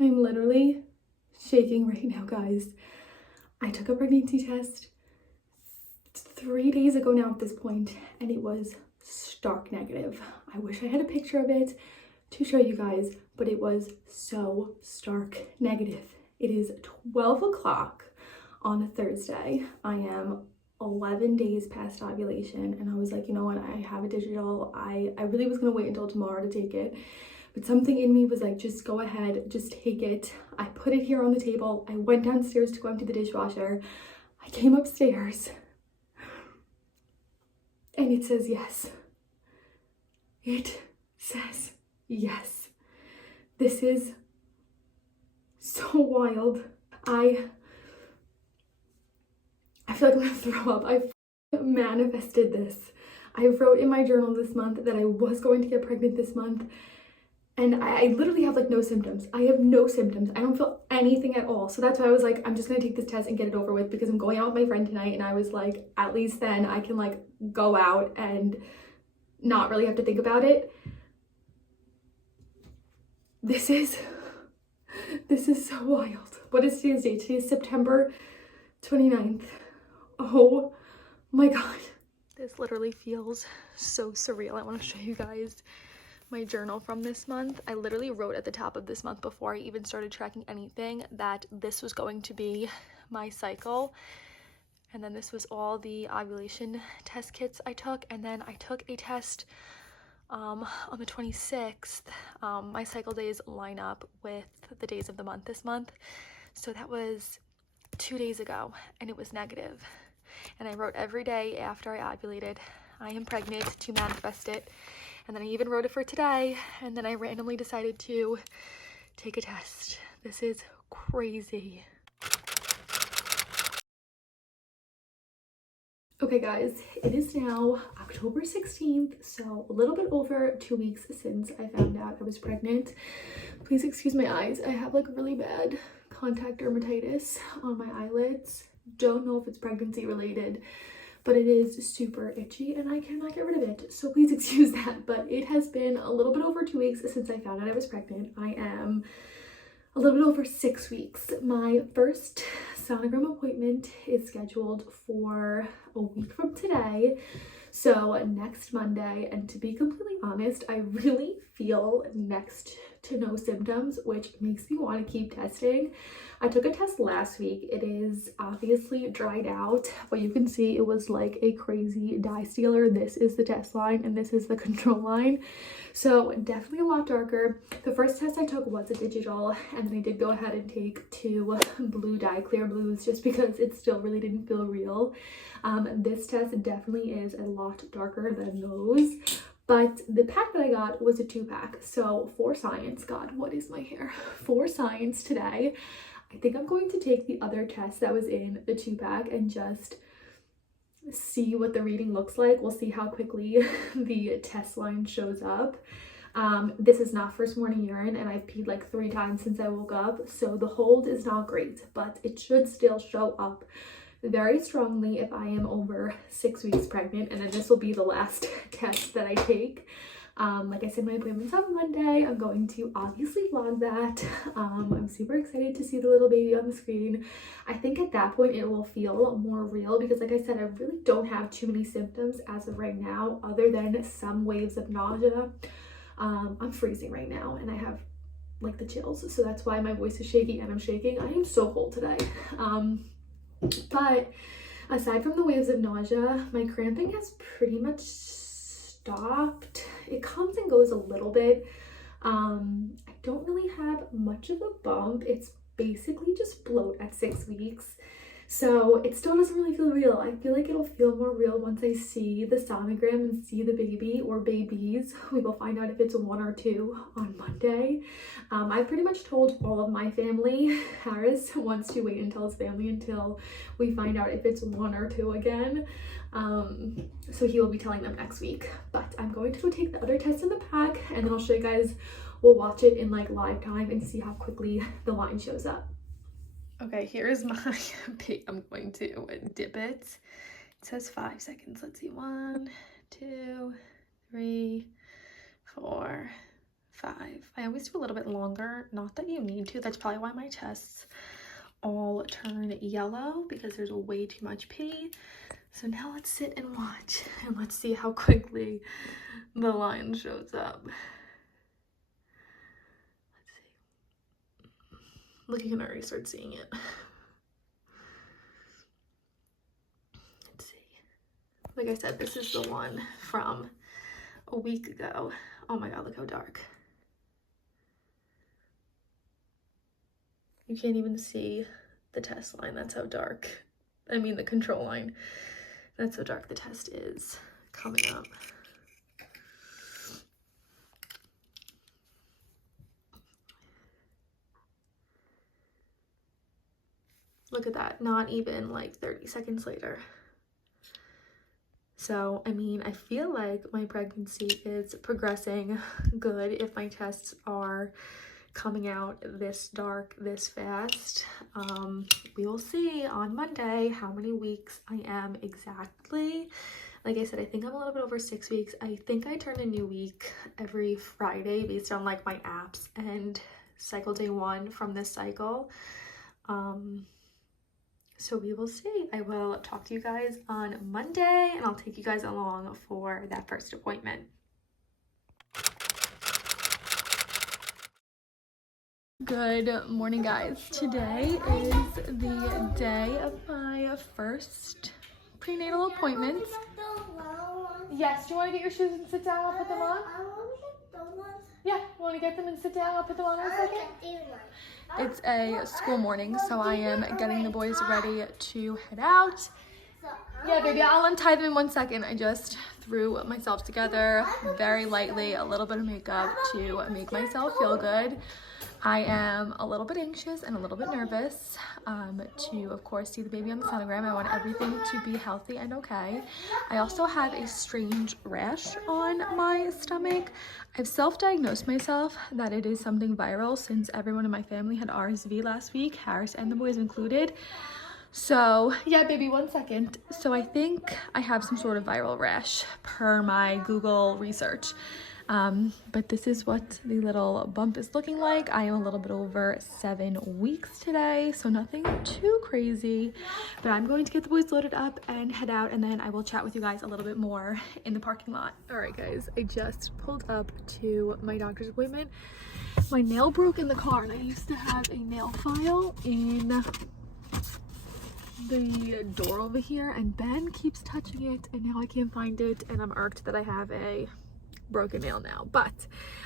I'm literally shaking right now, guys. I took a pregnancy test 3 days ago now at this point, and it was stark negative. I wish I had a picture of it to show you guys, but it was so stark negative. It is 12 o'clock on a Thursday. I am 11 days past ovulation, and I was like, you know what, I have a digital. I really was gonna wait until tomorrow to take it, but something in me was like, just go ahead, just take it. I put it here on the table. I went downstairs to go empty the dishwasher. I came upstairs and it says yes. It says yes. This is so wild. I feel like I'm gonna throw up. I manifested this. I wrote in my journal this month that I was going to get pregnant this month, and I literally have like no symptoms. I have no symptoms. I don't feel anything at all. So that's why I was like, I'm just gonna take this test and get it over with, because I'm going out with my friend tonight, and I was like, at least then I can like go out and not really have to think about it. This is so wild. What is today's date? Today is September 29th. Oh my God. This literally feels so surreal. I want to show you guys my journal from this month. I literally wrote at the top of this month, before I even started tracking anything, that this was going to be my cycle. And then this was all the ovulation test kits I took. And then I took a test on the 26th. My cycle days line up with the days of the month this month. So that was 2 days ago, and it was negative. And I wrote every day after I ovulated, I am pregnant, to manifest it. And then I even wrote it for today, and then I randomly decided to take a test. This is crazy. Okay guys, it is now October 16th, so a little bit over 2 weeks since I found out I was pregnant. Please excuse my eyes. I have like really bad contact dermatitis on my eyelids. Don't know if it's pregnancy related, but it is super itchy and I cannot get rid of it. So please excuse that, but it has been a little bit over 2 weeks since I found out I was pregnant. I am a little bit over 6 weeks. My first sonogram appointment is scheduled for a week from today, so next Monday. And to be completely honest, I really feel next to no symptoms, which makes me want to keep testing. I took a test last week. It is obviously dried out, but you can see it was like a crazy dye stealer. This is the test line and this is the control line. So definitely a lot darker. The first test I took was a digital, and then I did go ahead and take 2 blue dye, clear blues, just because it still really didn't feel real. This test definitely is a lot darker than those. But the pack that I got was a 2-pack. So for science, God, what is my hair? For science today, I think I'm going to take the other test that was in the 2-pack and just see what the reading looks like. We'll see how quickly the test line shows up. This is not first morning urine, and I've peed like 3 times since I woke up. So the hold is not great, but it should still show up very strongly if I am over 6 weeks pregnant, and then this will be the last test that I take. Like I said, my appointment's on Monday. I'm going to obviously vlog that. I'm super excited to see the little baby on the screen. I think at that point it will feel more real, because like I said, I really don't have too many symptoms as of right now, other than some waves of nausea. I'm freezing right now and I have like the chills, so that's why my voice is shaky and I'm shaking. I am so cold today. But aside from the waves of nausea, my cramping has pretty much stopped. It comes and goes a little bit. I don't really have much of a bump. It's basically just bloat at 6 weeks. So it still doesn't really feel real. I feel like it'll feel more real once I see the sonogram and see the baby or babies. We will find out if it's 1 or 2 on Monday. I pretty much told all of my family. Harris wants to wait until his family until we find out if it's 1 or 2 again. So he will be telling them next week. But I'm going to go take the other test in the pack, and then I'll show you guys. We'll watch it in like live time and see how quickly the line shows up. Okay, here's my I'm going to dip it. It says 5 seconds. Let's see. 1, 2, 3, 4, I always do a little bit longer, not that you need to. That's probably why my tests all turn yellow, because there's way too much pee. So now let's sit and watch, and let's see how quickly the line shows up. Let's see. Look, you can already start seeing it. Let's see. Like I said, this is the one from a week ago. Oh my god, look how dark. You can't even see the test line. That's how dark. I mean the control line. That's how dark the test is coming up. Look at that, not even like 30 seconds later. So, I mean, I feel like my pregnancy is progressing good if my tests are coming out this dark, this fast. We will see on Monday how many weeks I am exactly. Like I said, I think I'm a little bit over 6 weeks. I think I turn a new week every Friday based on like my apps and cycle day 1 from this cycle. So we will see. I will talk to you guys on Monday, and I'll take you guys along for that first appointment. Good morning, guys. Today is the day of my first prenatal appointment. Yes, do you want to get your shoes and sit down? I'll put them on. Yeah, you want to get them and sit down? I'll put them on in a second. It's a school morning, so I am getting the boys ready to head out. Yeah, baby, I'll untie them in 1 second. I just threw myself together very lightly, a little bit of makeup to make myself feel good. I am a little bit anxious and a little bit nervous to, of course, see the baby on the sonogram. I want everything to be healthy and okay. I also have a strange rash on my stomach. I've self-diagnosed myself that it is something viral since everyone in my family had RSV last week, Harris and the boys included. So, yeah, baby, 1 second. So I think I have some sort of viral rash per my Google research. But this is what the little bump is looking like. I am a little bit over 7 weeks today, so nothing too crazy, but I'm going to get the boys loaded up and head out, and then I will chat with you guys a little bit more in the parking lot. All right, guys, I just pulled up to my doctor's appointment. My nail broke in the car, and I used to have a nail file in the door over here, and Ben keeps touching it, and now I can't find it, and I'm irked that I have a broken nail now. But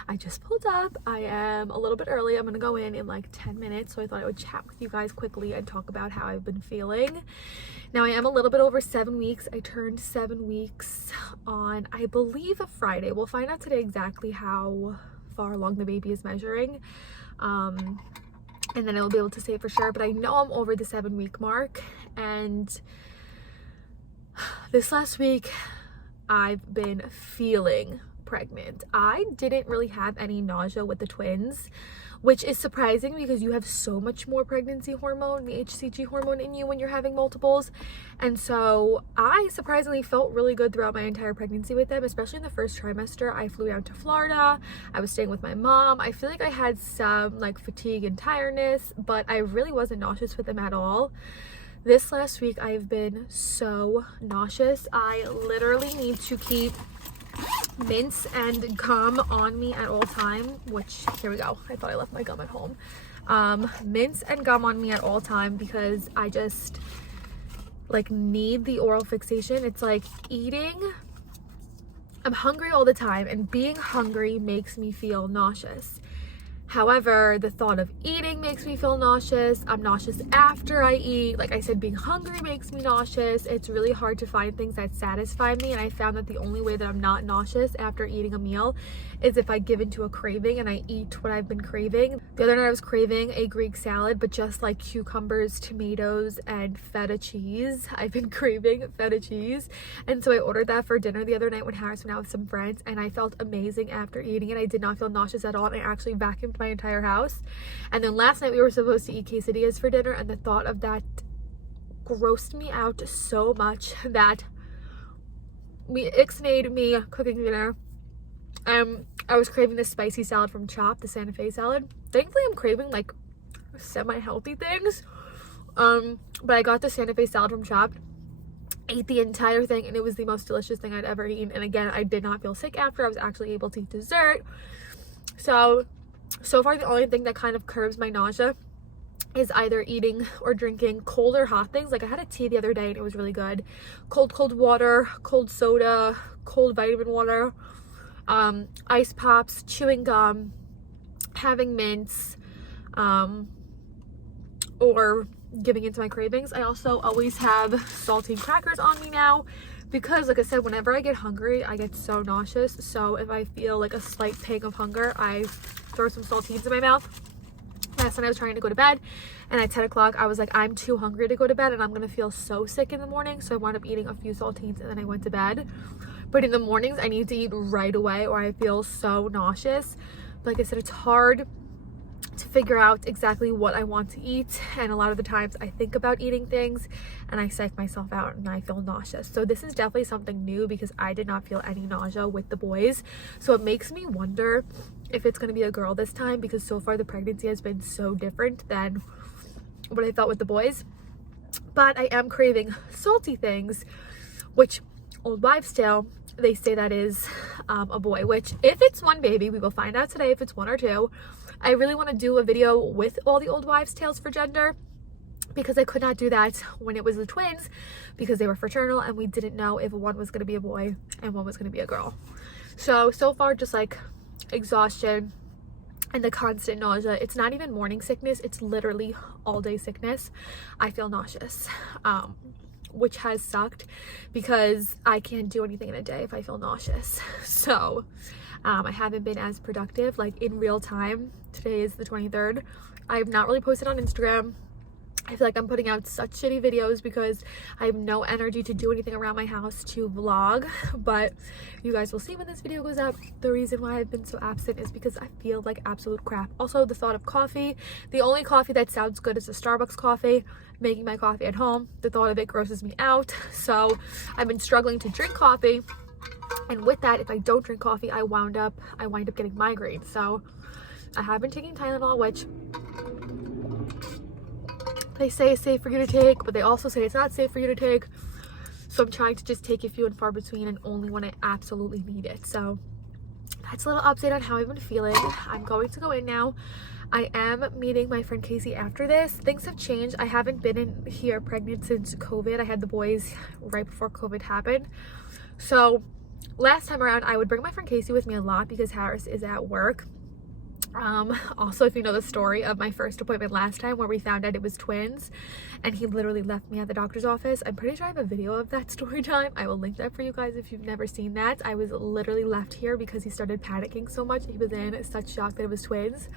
I just pulled up. I am a little bit early. I'm gonna go in like 10 minutes, so I thought I would chat with you guys quickly and talk about how I've been feeling. Now, I am a little bit over 7 weeks. I turned 7 weeks on, I believe, a Friday. We'll find out today exactly how far along the baby is measuring, and then I will be able to say for sure, but I know I'm over the 7-week mark. And this last week I've been feeling pregnant. I didn't really have any nausea with the twins, which is surprising because you have so much more pregnancy hormone, the HCG hormone, in you when you're having multiples. And so I surprisingly felt really good throughout my entire pregnancy with them, especially in the first trimester. I flew down to Florida. I was staying with my mom. I feel like I had some like fatigue and tiredness, but I really wasn't nauseous with them at all. This last week I've been so nauseous. I literally need to keep mints and gum on me at all time, which, here we go, I thought I left my gum at home. Mints and gum on me at all time because I just like need the oral fixation. It's like eating, I'm hungry all the time, and being hungry makes me feel nauseous. However, the thought of eating makes me feel nauseous. I'm nauseous after I eat. Like I said, being hungry makes me nauseous. It's really hard to find things that satisfy me, and I found that the only way that I'm not nauseous after eating a meal is if I give into a craving and I eat what I've been craving. The other night I was craving a Greek salad, but just like cucumbers, tomatoes, and feta cheese. I've been craving feta cheese, and so I ordered that for dinner the other night when Harris went out with some friends, and I felt amazing after eating it. I did not feel nauseous at all, and I actually vacuumed my entire house. And then last night we were supposed to eat quesadillas for dinner, and the thought of that grossed me out so much that ixnayed me cooking dinner. I was craving this spicy salad from Chop, the Santa Fe salad. Thankfully, I'm craving like semi-healthy things. But I got the Santa Fe salad from Chop, ate the entire thing, and it was the most delicious thing I'd ever eaten. And again, I did not feel sick after. I was actually able to eat dessert. So far the only thing that kind of curbs my nausea is either eating or drinking cold or hot things. Like I had a tea the other day and it was really good. Cold water, cold soda, cold vitamin water, ice pops, chewing gum, having mints, or giving into my cravings. I also always have saltine crackers on me now because, like I said, whenever I get hungry, I get so nauseous. So if I feel like a slight pang of hunger, I throw some saltines in my mouth. Last night I was trying to go to bed, and at 10 o'clock I was like, I'm too hungry to go to bed and I'm gonna feel so sick in the morning. So I wound up eating a few saltines and then I went to bed. But in the mornings I need to eat right away or I feel so nauseous. Like I said, it's hard to figure out exactly what I want to eat, and a lot of the times I think about eating things and I psych myself out and I feel nauseous. So this is definitely something new because I did not feel any nausea with the boys. So it makes me wonder if it's going to be a girl this time, because so far the pregnancy has been so different than what I felt with the boys. But I am craving salty things, which old wives' tale, they say that is a boy, which if it's one baby, we will find out today if it's one or two. I really want to do a video with all the old wives' tales for gender, because I could not do that when it was the twins because they were fraternal and we didn't know if one was going to be a boy and one was going to be a girl. So far just like exhaustion and the constant nausea. It's not even morning sickness, it's literally all day sickness. I feel nauseous, which has sucked because I can't do anything in a day if I feel nauseous. So I haven't been as productive like in real time. Today is the 23rd. I have not really posted on Instagram. I feel like I'm putting out such shitty videos because I have no energy to do anything around my house to vlog, but you guys will see when this video goes up. The reason why I've been so absent is because I feel like absolute crap. Also, the thought of coffee, the only coffee that sounds good is a Starbucks coffee. Making my coffee at home, the thought of it grosses me out. So I've been struggling to drink coffee, and with that, if I don't drink coffee, I wind up getting migraines. So I have been taking Tylenol, which they say is safe for you to take, but they also say it's not safe for you to take. So I'm trying to just take it few and far between and only when I absolutely need it. So that's a little update on how I've been feeling. I'm going to go in now. I am meeting my friend Casey after this. Things have changed. I haven't been in here pregnant since COVID. I had the boys right before COVID happened. So last time around, I would bring my friend Casey with me a lot because Harris is at work. Also, if you know the story of my first appointment last time where we found out it was twins and he literally left me at the doctor's office, I'm pretty sure I have a video of that story time. I will link that for you guys if you've never seen that. I was literally left here because he started panicking so much. He was in such shock that it was twins.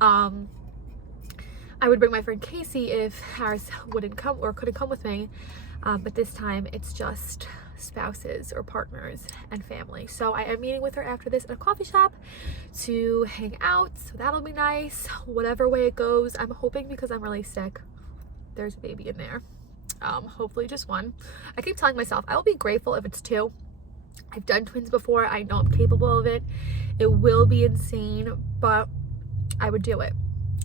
I would bring my friend Casey if Harris wouldn't come or couldn't come with me, but this time it's just spouses or partners and family. So I am meeting with her after this at a coffee shop to hang out, so that'll be nice. Whatever way it goes, I'm hoping, because I'm really sick, there's a baby in there. Hopefully just one. I keep telling myself I will be grateful if it's two. I've done twins before. I know I'm capable of it. It will be insane, but I would do it.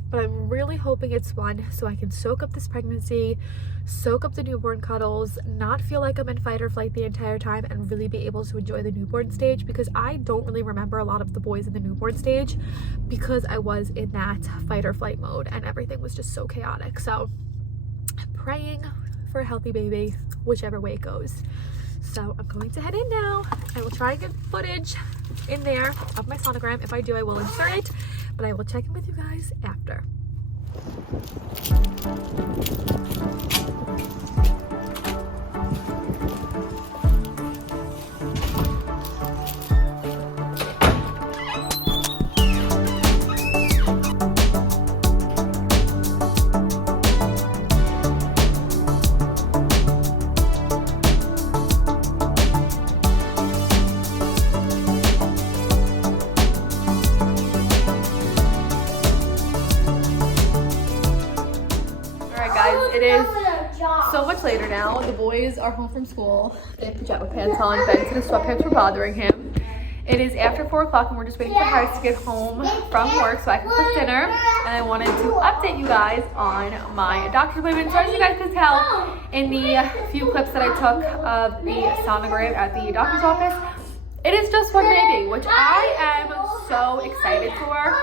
But I'm really hoping it's one so I can soak up this pregnancy, soak up the newborn cuddles, not feel like I'm in fight or flight the entire time, and really be able to enjoy the newborn stage, because I don't really remember a lot of the boys in the newborn stage because I was in that fight or flight mode and everything was just so chaotic. So I'm praying for a healthy baby, whichever way it goes. So I'm going to head in now. I will try and get footage in there of my sonogram. If I do, I will insert it, but I will check in with you guys after. It is so much later now. The boys are home from school. They have pajama pants on. Ben's in his sweatpants were bothering him. It is after 4 o'clock and we're just waiting for Harris to get home from work so I can cook dinner. And I wanted to update you guys on my doctor's appointment. So as you guys can tell in the few clips that I took of the sonogram at the doctor's office, it is just one baby, which I am so excited for.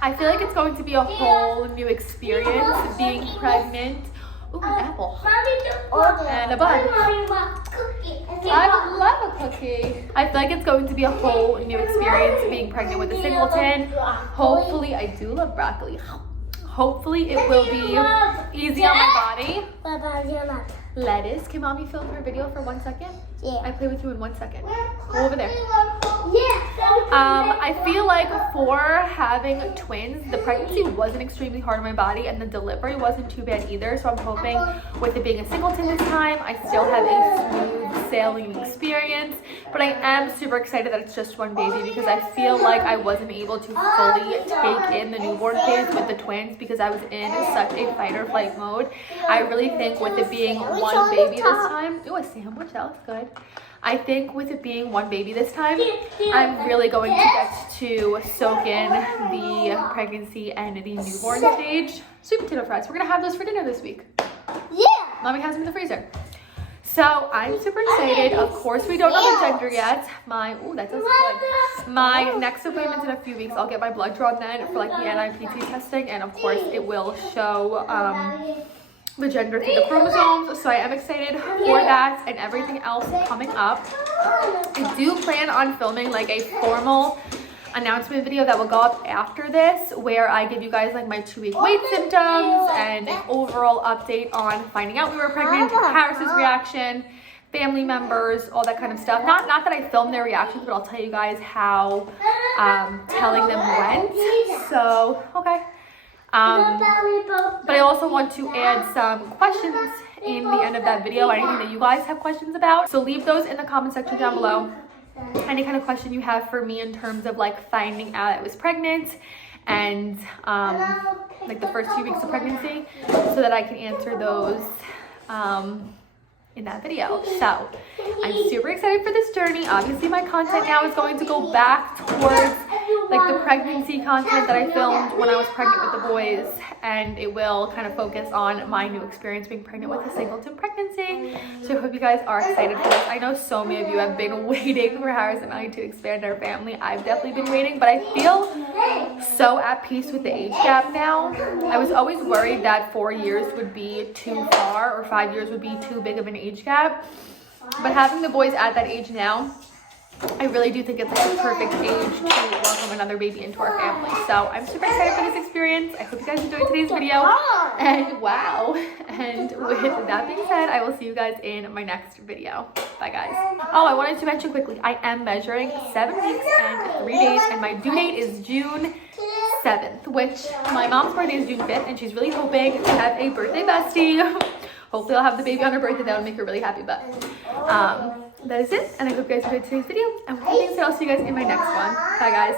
I feel like it's going to be a whole new experience being pregnant. Ooh, an apple. And a bun. I love a cookie. I feel like it's going to be a whole new experience being pregnant with a singleton. Hopefully, I do love broccoli. Hopefully, it will be easy on my body. Lettuce. Can mommy film her video for 1 second? Yeah. I play with you in 1 second. Go over there. I feel like for having twins, the pregnancy wasn't extremely hard on my body and the delivery wasn't too bad either. So I'm hoping with it being a singleton this time, I still have a smooth sailing experience. But I am super excited that it's just one baby because I feel like I wasn't able to fully take in the newborn phase with the twins because I was in such a fight or flight mode. I really think with it being one baby this time, ooh, a sandwich, that looks good. I think with it being one baby this time, I'm really going to get to soak in the pregnancy and the newborn stage. Sweet potato fries. We're gonna have those for dinner this week. Yeah. Mommy has them in the freezer. So I'm super excited. Of course, we don't know the gender yet. Ooh, that does good. My next appointment's in a few weeks. I'll get my blood drawn then for like the NIPT testing, and of course, it will show the gender through the chromosomes. So I am excited for that and everything else coming up. I do plan on filming like a formal announcement video that will go up after this, where I give you guys like my 2-week wait symptoms and an overall update on finding out we were pregnant, Harris's reaction, family members, all that kind of stuff. Not that I filmed their reactions, but I'll tell you guys how telling them went. So okay. But I also want to add some questions in the end of that video, anything that you guys have questions about. So leave those in the comment section down below. Any kind of question you have for me in terms of like finding out I was pregnant and like the first few weeks of pregnancy, so that I can answer those in that video. So I'm super excited for this journey. Obviously my content now is going to go back towards like the pregnancy content that I filmed when I was pregnant with the boys, and it will kind of focus on my new experience being pregnant with a singleton pregnancy. So I hope you guys are excited for this. I know so many of you have been waiting for Harris and I to expand our family. I've definitely been waiting, but I feel so at peace with the age gap now. I was always worried that 4 years would be too far or 5 years would be too big of an age gap, but having the boys at that age now, I really do think it's like the perfect age to welcome another baby into our family. So I'm super excited for this experience. I hope you guys enjoyed today's video. And wow. And with that being said, I will see you guys in my next video. Bye guys. Oh, I wanted to mention quickly, I am measuring 7 weeks and 3 days, and my due date is June 7th, which my mom's birthday is June 5th, and she's really hoping to have a birthday bestie. Hopefully I'll have the baby on her birthday. That would make her really happy. But that is it, and I hope you guys enjoyed today's video. And with that being said, I'll see you guys in my next one. Bye guys.